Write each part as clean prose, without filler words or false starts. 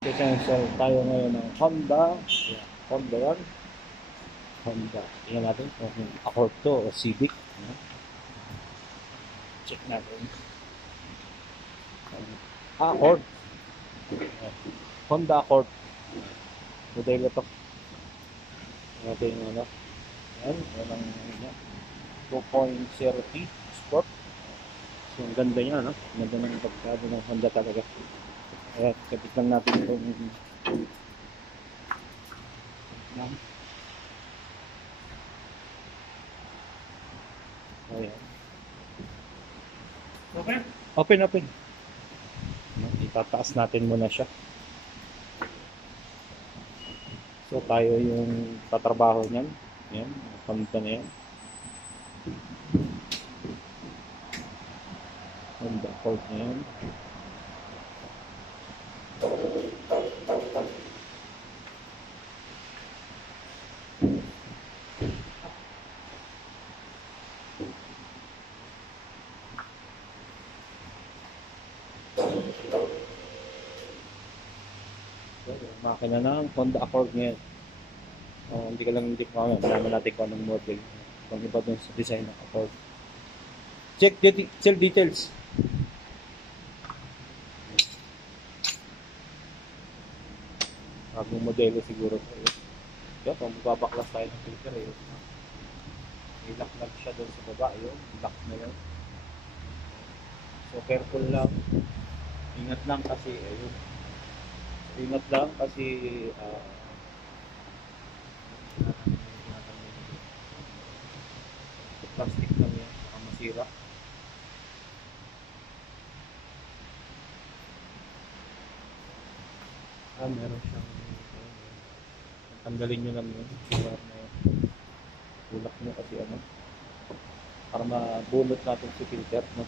Essential tayo ngayon ng Honda. Yeah, Honda yan. Honda. Tingnan natin kung Accord to o Civic. Yeah. Check natin. Accord. Yeah. Honda Accord. Modelo to. Natin yung ano. Yan. Walang yan. 2.0T Sport. So, ang ganda niya, no? Ganda ng pagkado ng Honda talaga. Kaya kapit lang natin itong yan. Ayan. Okay. Open. Itataas natin muna siya. So tayo yung tatrabaho niyan. Yan, punta na yan. Honda Accord na yan. Makina ng Honda Accord ngayon. Hindi ko malaman natin kung anong model. Kung iba dun sa design ng Accord. Check details. Bagong modelo siguro po. Kaya kung magbabaklas tayo ng filter i-lock lang siya doon sa baba. Yun, lock na yun. So careful lang. Ingat lang kasi plastic lang yan, baka masira. Meron siyang tanggalin nyo lang yun. Tulak nyo kasi para mabunot natin si filter, no?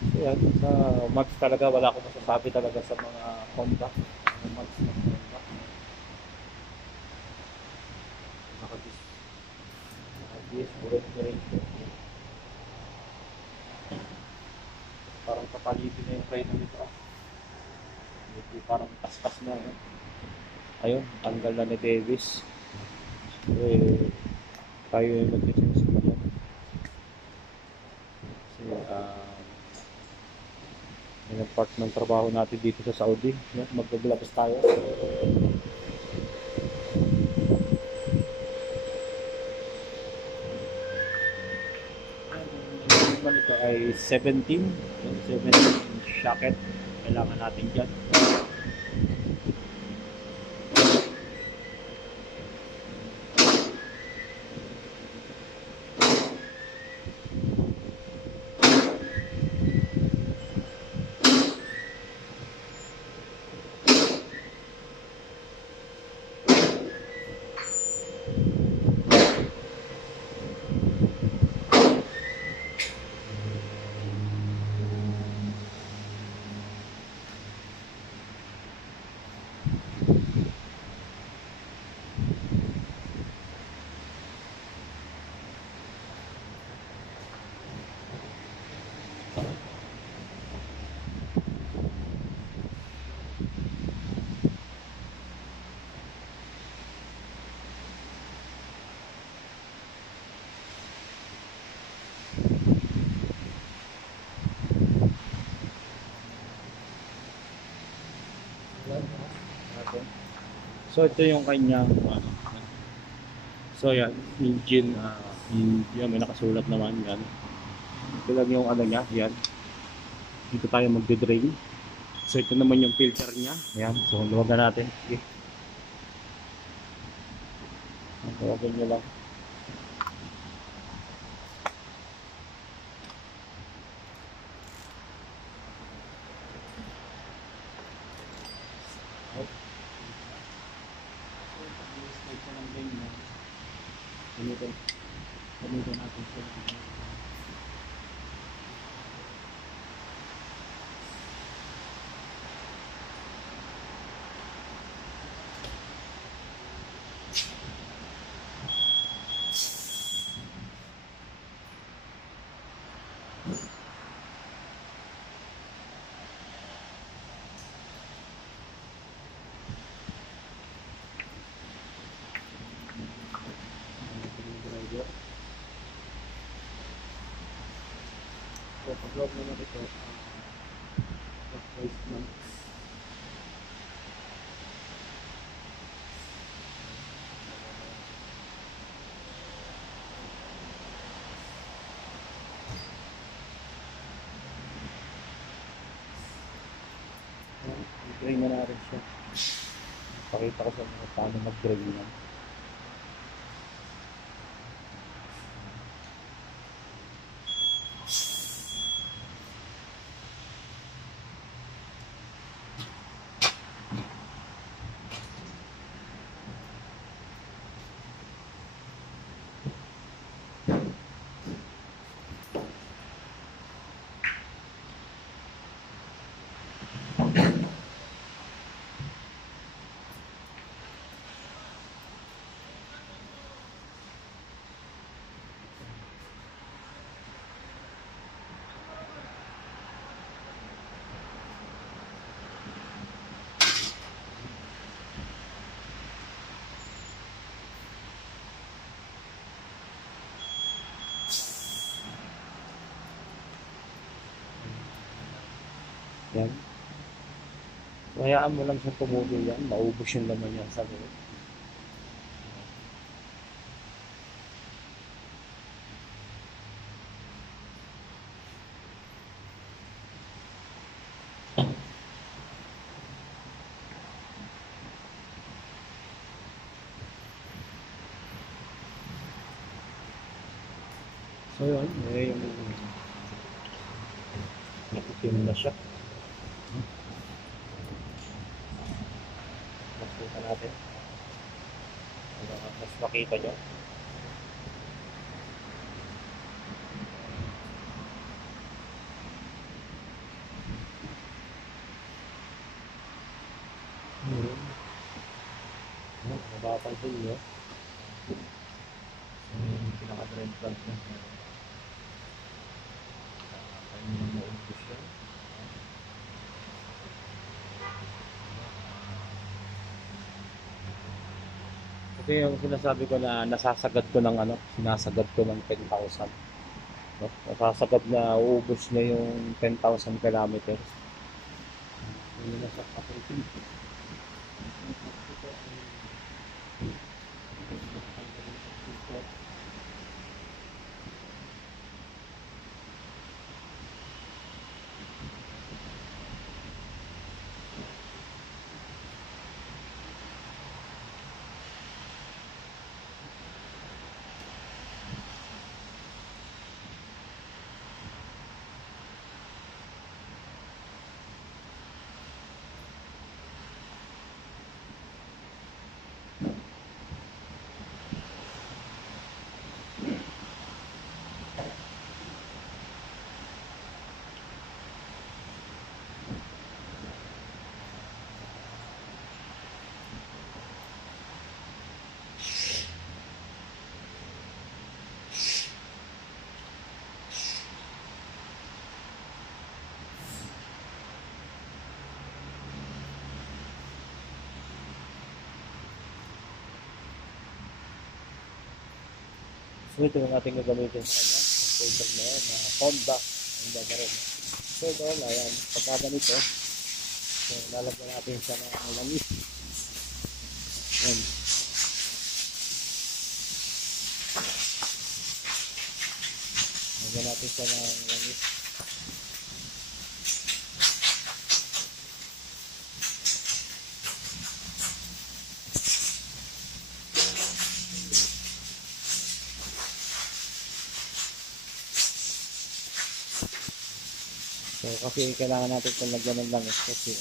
So yan, sa mags talaga wala akong masasabi talaga sa mga Honda. Mga mags ng Honda. Nakagis, buret-buret. Parang kapalibin na yung frame nito. Parang taskas na. Ayun, tanggal na ni Davis. Tayo yung mag-change pa yan. Kasi yung part ng trabaho natin dito sa Saudi. Magbablabas tayo. Naman ito ay 17 socket kailangan natin dyan. So ito yung kanyang so yan, engine yan, may nakasulat naman yan. Ito lang yung niya, yan. Dito tayo magde-drain. So ito naman yung filter niya. Ayan, so luwagan natin. Okay. Luwagan nyo lang. Gamitin natin siya. So, pag-log naman ito, replacement. I-drain na natin siya. Pakita ko sa mga paano mag-drain na. Yan. So, hayaan mo lang siya tumulo yan. Maubos yung laman yan sa loob. So yun, yung nakikim na siya. Makita natin. Mas makita nyo. Mapapansin nyo. Yung pinaka-drain plug na kanyang naubos yan. Ito yung sinasabi ko na nasasagad ko ng sinasagad ko ng 10,000. No? Nasasagad na uubos niya yung 10,000 kilometers. Yung nasa kapatid. So ito yung ating gagamitin sa kanya. Ang filter na yan, na Honda na rin. So ito, ayan, pagka ganito, so lalagyan natin siya ng langis. Ayan. Lalagyan natin siya ng langis. So kasi kailangan natin itong lagyan ng langis kasi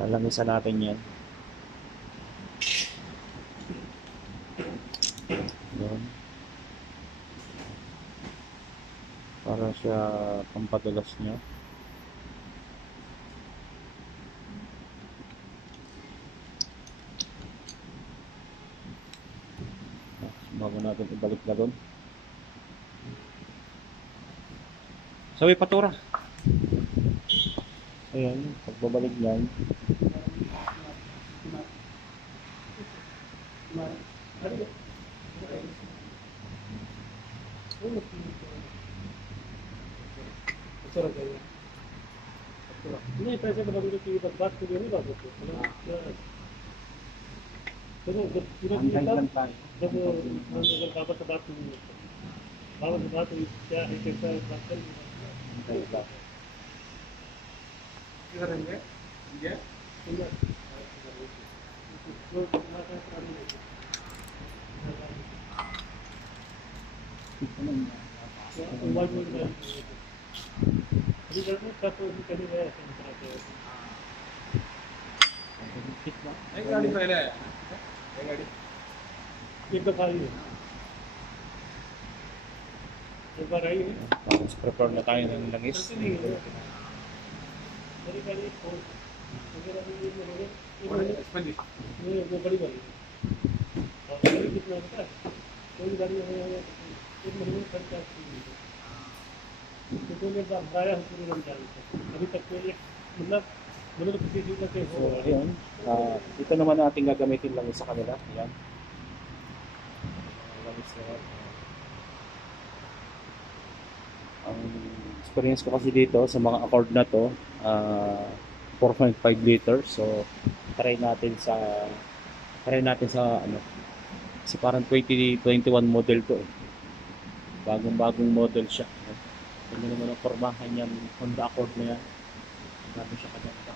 lalangisan natin yan. Yan. Para siya pampadulas niya. natin ibalik na doon. Sabi patura. Ayan, pagbabalik niyan. नहीं पैसे तो बदल की बात के लिए नहीं बात होती चलो जब जब अगर बाबा से बात नहीं होती बाबा से बात हुई क्या है कैसा है बात कर करेंगे गाड़ी पहले आया गाड़ी एक दफा आई है एक बार आई है Tapos prepare na tayo ng langis. मेरी गाड़ी ये वो बड़ी गाड़ी और गाड़ी कितना होता है कोई गाड़ी हमें एक महीने में खर्च आती है तो कोई बार भराया है पूरे रमजान से अभी तक कोई मतलब किसी चीज़ का So, ayun. Ito naman natin gagamitin langis sa kanila. Ayan. Langis na yan. Ang experience ko kasi dito sa mga Accord na to, 4.5 liters. So, try natin sa ano, kasi parang 2021 model to eh. Bagong model siya. Ito naman ang formahan niyan, Honda Accord na yan. Grabe siya kaganda.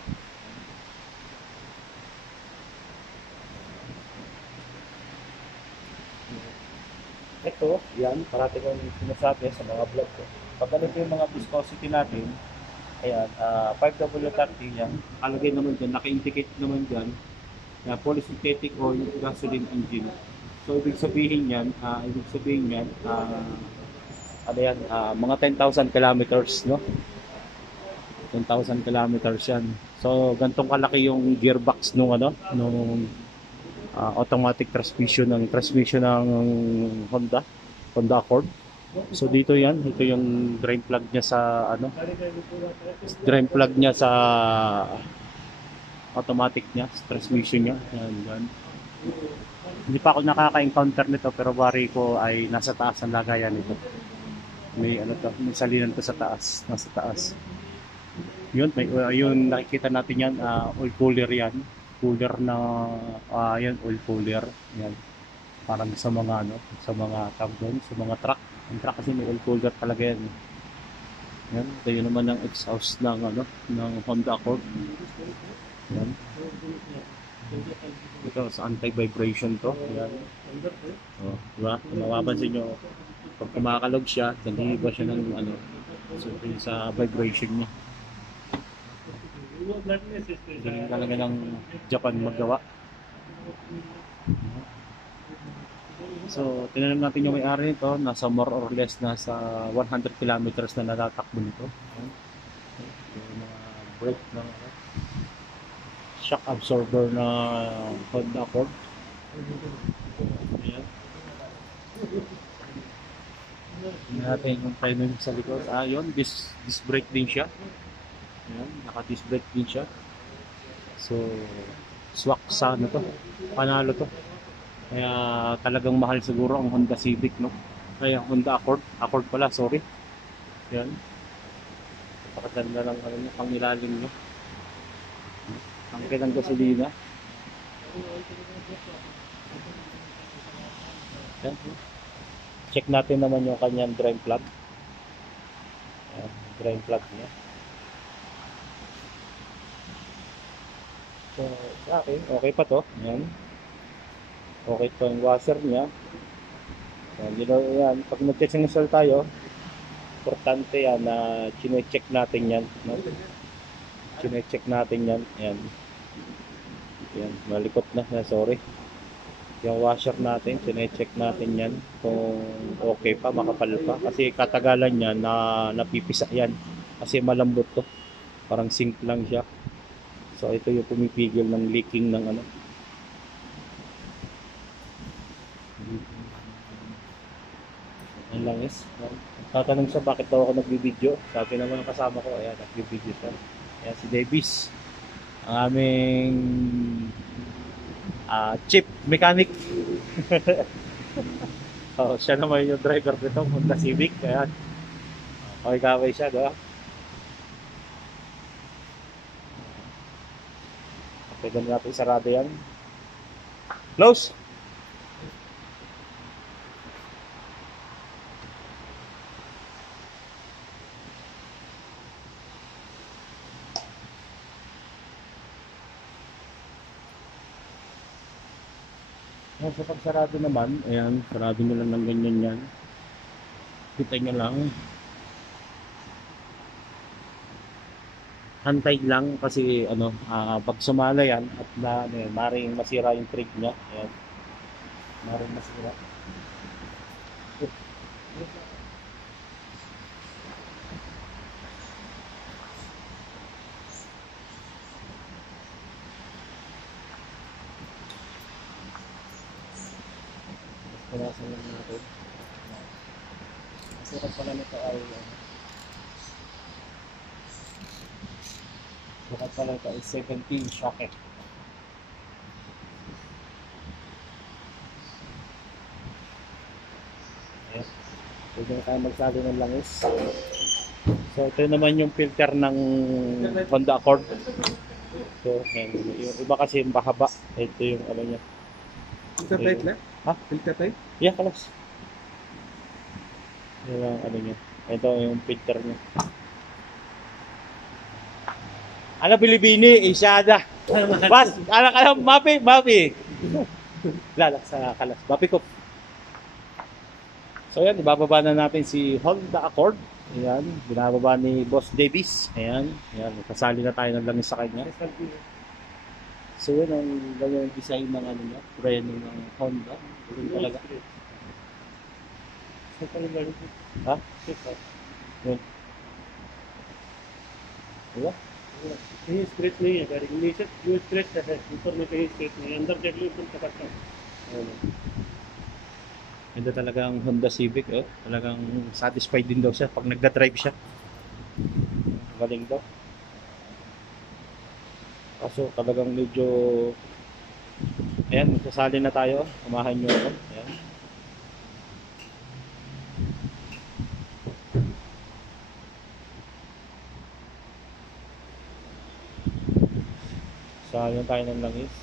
Ito, yan, parati kong sinasabi sa mga vlog ko. Pag ganito yung mga viscosity natin, ayan, 5W30 yan, alagay naman dyan, naka-indicate naman dyan, na polysynthetic oil gasoline engine. So, ibig sabihin yan, ano yan, mga 10,000 kilometers, no? 10,000 kilometers yan. So, gantong kalaki yung gearbox nung automatic transmission ng Honda Accord. So dito yan, ito yung drain plug niya sa automatic niya, transmission niya. Yan. Hindi pa ako nakaka-encounter nito pero bari ko ay nasa taas ang lagayan nito. May may salinan to sa taas, nasa taas. Yun, yun nakikita natin yan, oil cooler yan. Cooler na yan, oil cooler yan, parang sa mga sa mga sa mga truck. Yung truck kasi may oil cooler talaga yan. Yan, ito yun naman ang exhaust ng ng Honda Accord. Yan, ito sa anti-vibration to. Yan, diba, mapapansin nyo pag kumakalog siya, nag-iiba siya ng so sa vibration niya. Galing talaga ng Japan magawa. So, tinanong natin yung may-ari nito, nasa more or less nasa 100 kilometers na natatakbo nito. Yung mga brake ng shock absorber na Honda Accord. Ayan. Tingnan natin yung timing sa likod. Yun, disc brake din siya. Ayan, naka-disc brake din siya. So, swak sa to. Panalo to. Kaya talagang mahal siguro ang Honda Civic, no? Kaya Honda Accord. Accord pala, sorry. Ayan. Napakaganda ng niya, pangilalim niya. Ang kinang gasolina. Ayan. Check natin naman yung kanyang drain plug. Ayan, drain plug niya. So, okay pa to. Ayan. Okay pa yung washer niya. Yan, pag nag-check tayo, importante yan na chine-check natin yan. No? Chine-check natin yan. Ayan. Yan, malikot na. Sorry. Yung washer natin, chine-check natin yan kung okay pa, makapal pa. Kasi katagalan niya na napipisa yan. Kasi malambot to. Parang sink lang siya. So ito yung pumipigil ng leaking ng Ang langis. Ayan. Tatanong siya bakit daw ako nagbibideo. Sabi naman ng kasama ko, ayan, nagbibideo siya. Ayan, si Davis. Ang aming chief mechanic. Oh, siya naman yung driver nito, Honda Civic. Ayan. Okay, siya, diba? Pwede natin sarado yan. Close! Ayan, sa pagsarado naman, ayan, sarado nyo lang ng ganyan yan. Kita nyo lang. Hantay lang kasi ano, pag sumala yan at maring masira yung trig niya. Ayan, maring masira. Punasan lang natin. Masira pala nito ay sukat pala ito ay 17 socket. Ayan. Pwede na tayo magsali ng langis. So ito naman yung filter ng Honda Accord. So and yung iba kasi mahaba. Ito yung ano niya. Filter type na? Ha? Filter type? Yeah, kalas. Yung ano niya. Ito yung filter niya. Ano Pilipini? Isyada. Bas, ano mapi. Lala sa kalas. Mapi ko. So yan, ibababa na natin si Honda Accord. Ayan, binababa ni Boss Davis. Ayan, kasali na tayo ng langis sa kanya. So yun ang ganyan design ng ano niya, brand ng Honda. Yun talaga. Ha? Yun. Diba? कहीं स्क्रैच नहीं है गाड़ी नीचे जो स्क्रैच है ऊपर में कहीं स्क्रैच नहीं है अंदर देख लो एकदम चकाचक Ganda talaga ang Honda Civic, oh. Talagang satisfied din daw siya pag nagda-drive siya. Galing daw. Kaso talagang medyo ayan, magsasali na tayo. Samahan nyo ako. Ayan. Sali tayo ng langis.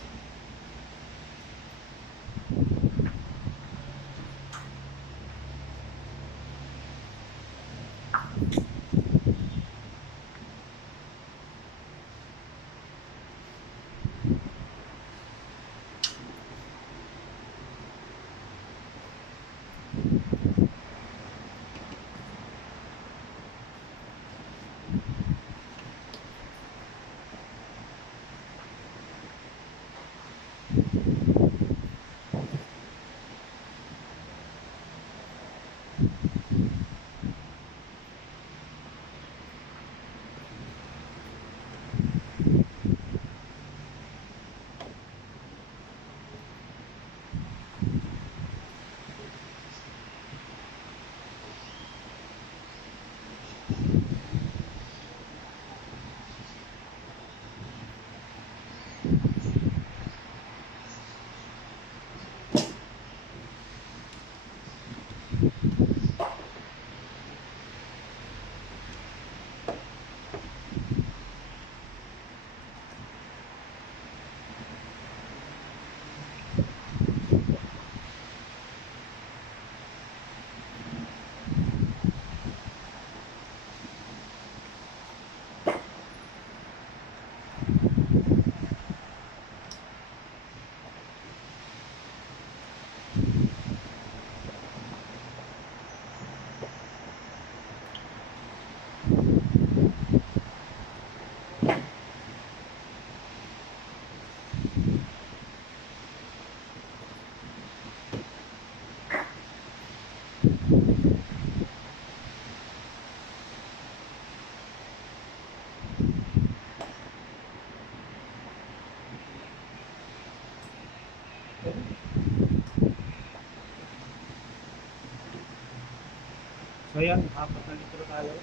So yan, apat na litro tayo.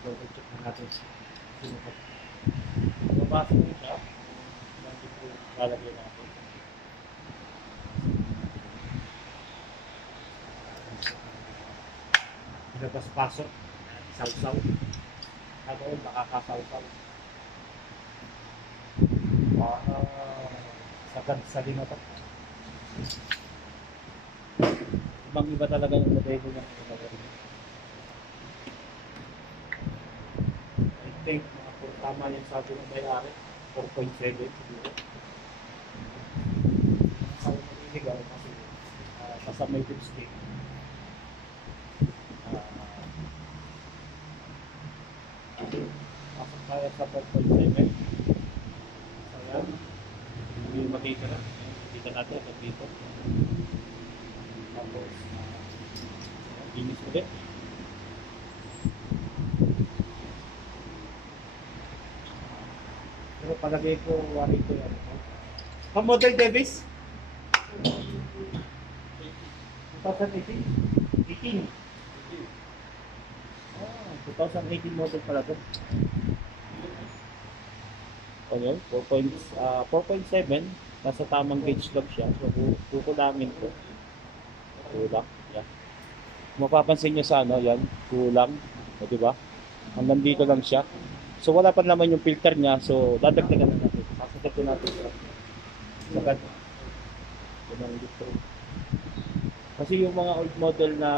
Double check na natin. Mabasa mo siya. Ilang litro lalagay natin. Ilabas-pasok. Sausaw. Kagaon, nakakasawsaw. Sagad sa lima to. Ibang iba talaga yung modelo niya. I think tama yung sabi ng may-ari. 4.7 siguro. Sa maniligaw kasi basta may lipstick. Pasok tayo sa 4.7. So yan. Yung makita na. Makita natin ito dito. Tapos linis ulit. Pero palagay ko wari ko yan. Ang model Davis? 2018? 18? 2018 model pala ito. Okay, 4.7. Nasa tamang gauge lang siya. So, kukulangin ko. Kulang. Yan. Mapapansin nyo sa ano, yan. Kulang. O, diba? Hanggang dito lang siya. So, wala pa naman yung filter niya. So, dadagdagan na natin. Sasagad natin siya. Sagad. Yan dito. Kasi yung mga old model na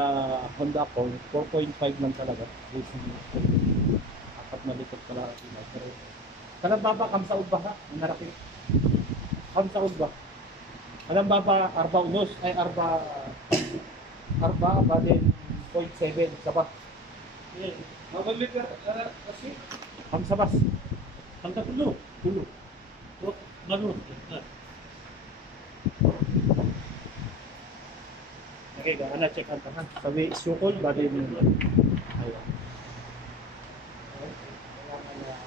Honda Accord, 4.5 lang talaga. Apat na likod pala. Pero, alam ba kamsaud ba ha? Ang narapin. Kamsaud ba? Alam ba arba unos? Ay arba ba din 0.7 sabah? Mabalik ka kasi. Kamsabas. Ang tulo. Tulo. Bago. Okay, ana check ang tahan. Sabi sukol ba din ayun.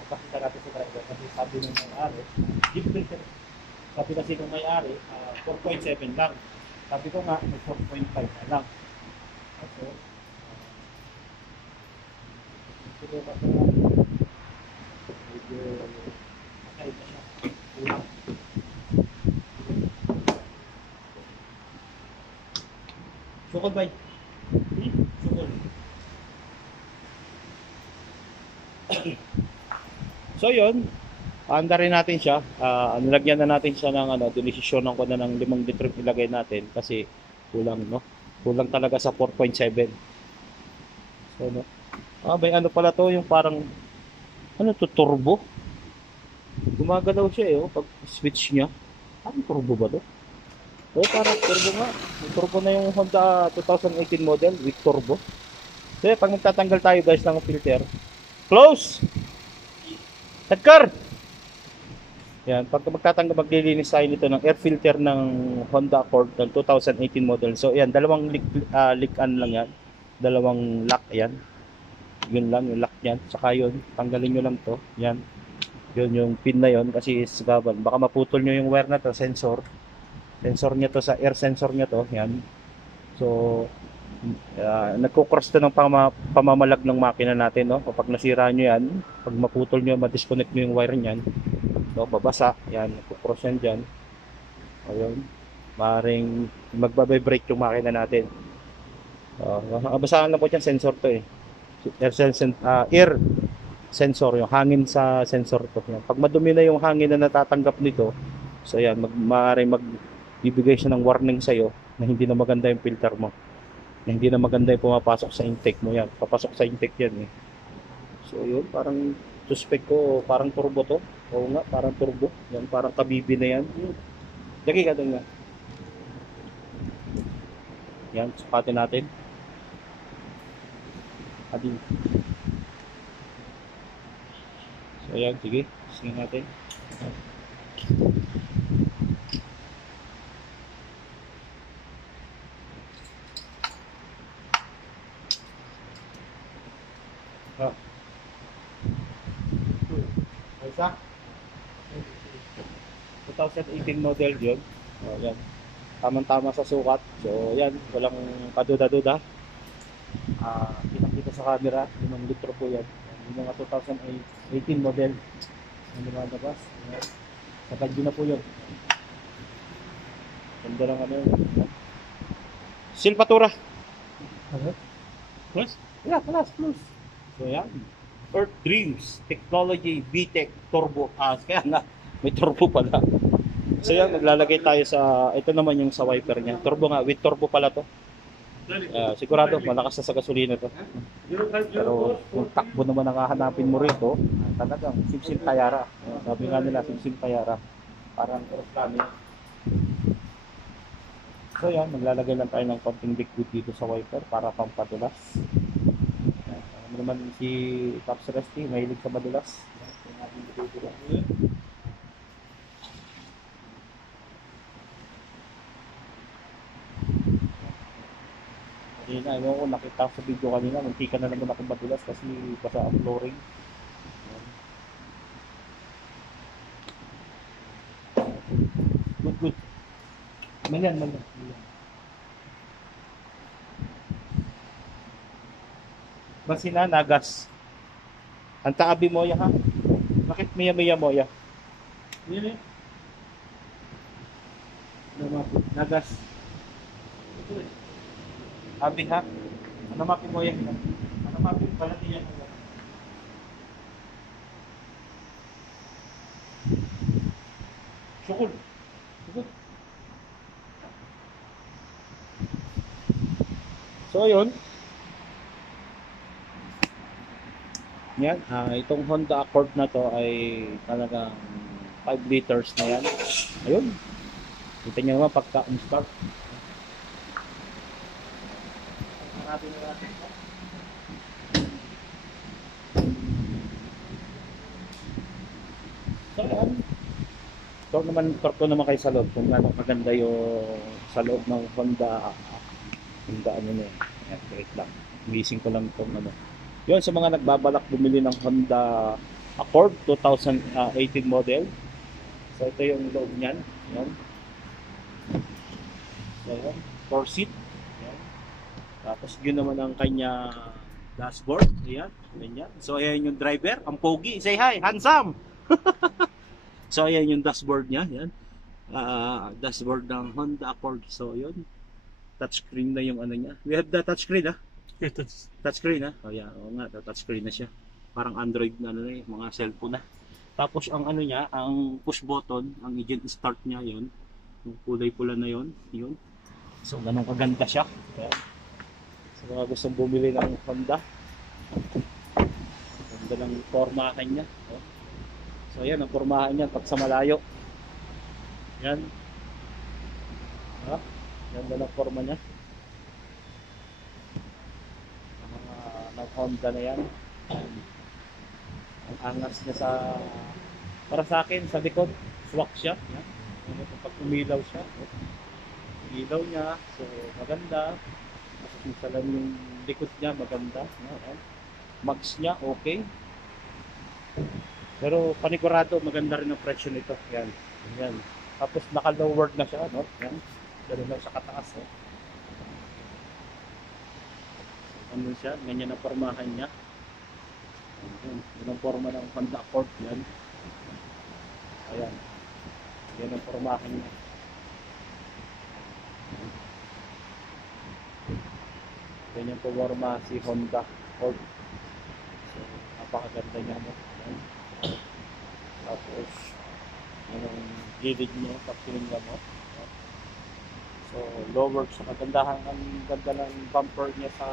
Pakita natin sa driver kasi sabi ng may-ari, sabi kasi ng may-ari, 4.7 lang. Sabi ko nga, 4.5 na lang. So, ito ba ito? Medyo makaiba siya. Kulang. Sukol ba? Sukol. So yun, anda rin natin siya. Nilagyan na natin siya ng dinesisyonan ko na ng 5 litro ilagay natin kasi kulang, no? Kulang talaga sa 4.7. So no. May ano pala to, yung parang turbo. Gumagalaw siya pag switch niya. Turbo ba to? Parang turbo nga. Turbo na yung Honda 2018 model with turbo. So pag nagtatanggal tayo guys ng filter, close! Tagkar! Yan, pag maglilinis tayo nito ng air filter ng Honda Accord ng 2018 model. So yan, dalawang lick-an lang yan. Dalawang lock yan. Yun lang, yung lock yan. Saka yun, tanggalin nyo lang to. Yan. Yun yung pin na yun kasi isgaban. Baka maputol nyo yung wire na to, sensor. Sensor niya to sa air sensor niya to. Yan. So, nagko-cross to ng pamamalag ng makina natin, no? Kapag nasira nyo yan, pag maputol nyo, ma-disconnect nyo yung wire niyan, no? Babasa, yan, nagko-cross yan dyan. Ayun, maaaring magbabibrate yung makina natin. Basahan lang po dyan, sensor to air sensor, yung hangin sa sensor to. Yan. Pag madumi na yung hangin na natatanggap nito, so yan, maaaring magbibigay siya ng warning sa'yo na hindi na maganda yung filter mo. Na hindi na maganda yung pumapasok sa intake mo yan. Papasok sa intake yan So yun, parang suspect ko, parang turbo to. Oo nga, parang turbo. Yan, parang kabibi na yan. Lagi ka doon nga. Yan, sukatin natin. Adin. So yan, sige. Sige natin. Isa 2018 model yun. Yan. Tamang-tama sa sukat. So yan, walang kaduda-duda. Kitang-kita sa camera, 5 litro po yan. Yung mga 2018 model na lumalabas. Ayan. Sa Baguio na po yun. Ganda lang ano yun. Silpatura. Plus? Yeah, plus. So yan. Earth Dreams Technology VTEC Turbo. Kaya nga, may turbo pala. So yan, maglalagay tayo sa, ito naman yung sa wiper niya. Turbo nga, with turbo pala to. Sigurado, malakas na sa gasolina to. Pero kung takbo naman ang hahanapin mo rito, talagang simsim tayara. Sabi nga nila, simsim tayara. Parang aeroplano. So yan, maglalagay lang tayo ng konting liquid dito sa wiper para pampadulas. Ano naman si Pops Rusty, mahilig sa madulas. Kanina, ewan ko, nakita ko sa video kanina, muntikan na naman ako madulas kasi basa ang flooring. Good. Manyan. Basina, nagas. Ang taabi mo ya ha? Bakit miya mo ya? Ini. Nagas. Abi ha? Ano mapi mo yan? Ano mapi pala niya? Sukul. So yun. Yan, itong Honda Accord na to ay talagang 5 liters na yan. Ayun. Kita nyo naman pagka start. Hanapin na natin ito. So yan. Torko naman kayo sa loob kung gano'ng maganda yung sa loob ng Honda ano na yun. Ayan, wait lang. Gising ko lang itong ano. Yun, sa mga nagbabalak bumili ng Honda Accord 2018 model. So ito yung loob niyan. Yan. So yan, 4-seat. Yan. Tapos yun naman ang kanya dashboard. Ayan, ganyan. So ayan yung driver, ang pogi. Say hi, handsome! So ayan yung dashboard niya. Yan. Dashboard ng Honda Accord. So yun. Touchscreen na yung ano niya. We have the touchscreen touchscreen ha? Oh yeah, oo nga, touchscreen na siya. Parang Android na ano na mga cellphone na. Tapos ang ano niya, ang push button, ang engine start niya yon, yung kulay pula na yon, yun. So ganun kaganda siya. Ayan. So mga gustong bumili ng Honda, ganda ng formahan niya. Oh. So ayan, ang formahan niya pag sa malayo. Yan. Ganda ng forma niya. Ng Honda na yan. Ang angas niya sa, para sa akin, sa likod, swak siya. Yan. Pag umilaw siya, ilaw niya, so maganda. Tapos minsan yung likod niya, maganda. Yan. Mags niya, okay. Pero panigurado, maganda rin ang presyo nito. Yan. Yan. Tapos naka-lowered na siya, no? Yan. Ganun lang sa kataas, no? Ano siya, ganyan ang formahan niya. Yan ang forma ng Honda Accord yan. Ayan. Yan ang formahan niya. Ganyan po forma si Honda Accord. So, napakaganda niya mo. Ayan. Tapos, yan ang gilid niya, pagsinigla mo. So, lowered sa kagandahan. Ang ganda ng bumper niya sa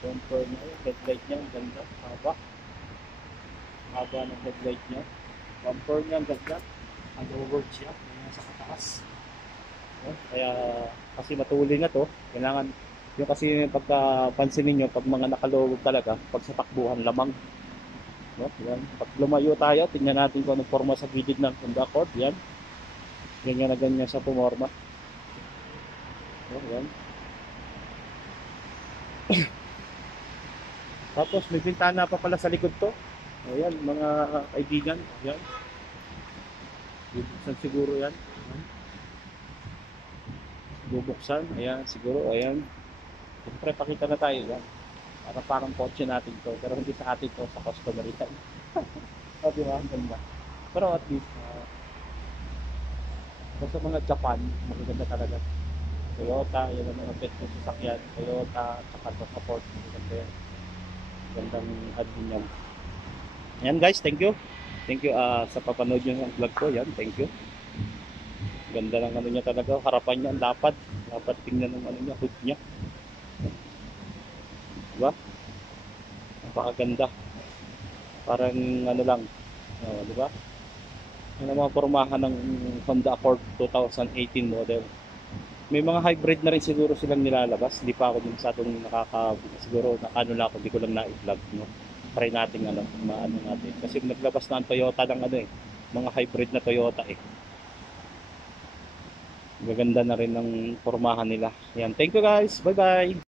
bumper niya, headlight niya, ang ganda, haba ng headlight niya, bumper niya, ang ganda, ang lowered siya, sa kataas. Kaya, kasi matuli na to, kailangan, yung kasi pagkapansin niyo pag mga naka-lowered talaga, pag sa takbuhan lamang, no? Yan. Pag lumayo tayo, tingnan natin kung anong forma sa gilid ng Honda Accord, yan, ganyan na ganyan sa pumorma. Yan. Tapos may bintana pa pala sa likod to. Ayan, mga kaibigan. Ayan. Bubuksan siguro yan. Bubuksan. Ayan, siguro. Ayan. Siyempre, pakita na tayo yan. Para parang kotse natin to. Pero hindi sa atin to, sa customer yan. O, di ba? Ang ganda. Pero at least, sa mga Japan, magaganda talaga. Toyota, yan ang mga pet ng sasakyan. Toyota, tsaka sa support. Maganda yan. Gandang ad din yan. Yan guys, thank you. Thank you sa papanood nyo ng vlog ko. Yan, thank you. Ganda ng ano niya talaga. Harapan niya, ang lapad. Lapad tingnan ng ano niya, hood niya. Diba? Napakaganda. Parang ano lang. Diba? Yung mga pormahan ng Honda Accord 2018 model. May mga hybrid na rin siguro silang nilalabas. Hindi pa ako din sa itong siguro ano lang ako, hindi ko lang na-vlog. No? Try natin maano natin. Kasi naglabas na ang Toyota ng ano eh. Mga hybrid na Toyota eh. Maganda na rin ang pormahan nila. Yan. Thank you guys. Bye bye.